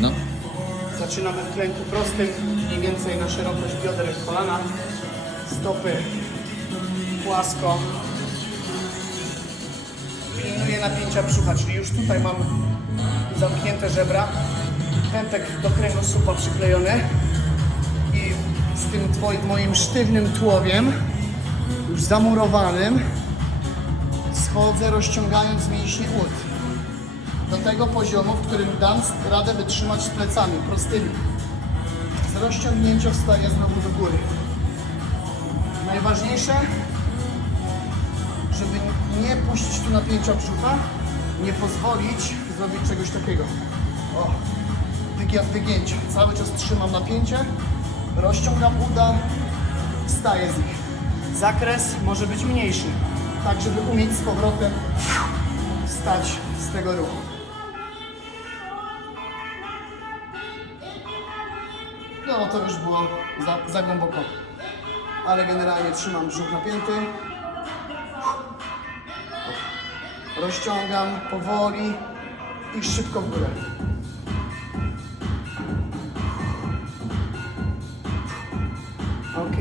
No. Zaczynamy w klęku prostym, mniej więcej na szerokość bioder jak kolana. Stopy płasko. Pilnuję napięcia brzucha, czyli już tutaj mam zamknięte żebra. Pępek do kręgosłupa przyklejony. I z tym twoim, moim sztywnym tułowiem, już zamurowanym, schodzę rozciągając mięśnie ud do tego poziomu, w którym dam radę wytrzymać z plecami prostymi. Z rozciągnięcia wstaję znowu do góry. Najważniejsze, żeby nie puścić tu napięcia brzucha, nie pozwolić zrobić czegoś takiego. O, wygię- wygięcie. Cały czas trzymam napięcie, rozciągam uda, wstaję z nich. Zakres może być mniejszy, tak żeby umieć z powrotem wstać z tego ruchu. No to już było za, za głęboko. Ale generalnie trzymam brzuch napięty. Rozciągam powoli i szybko w górę. Ok.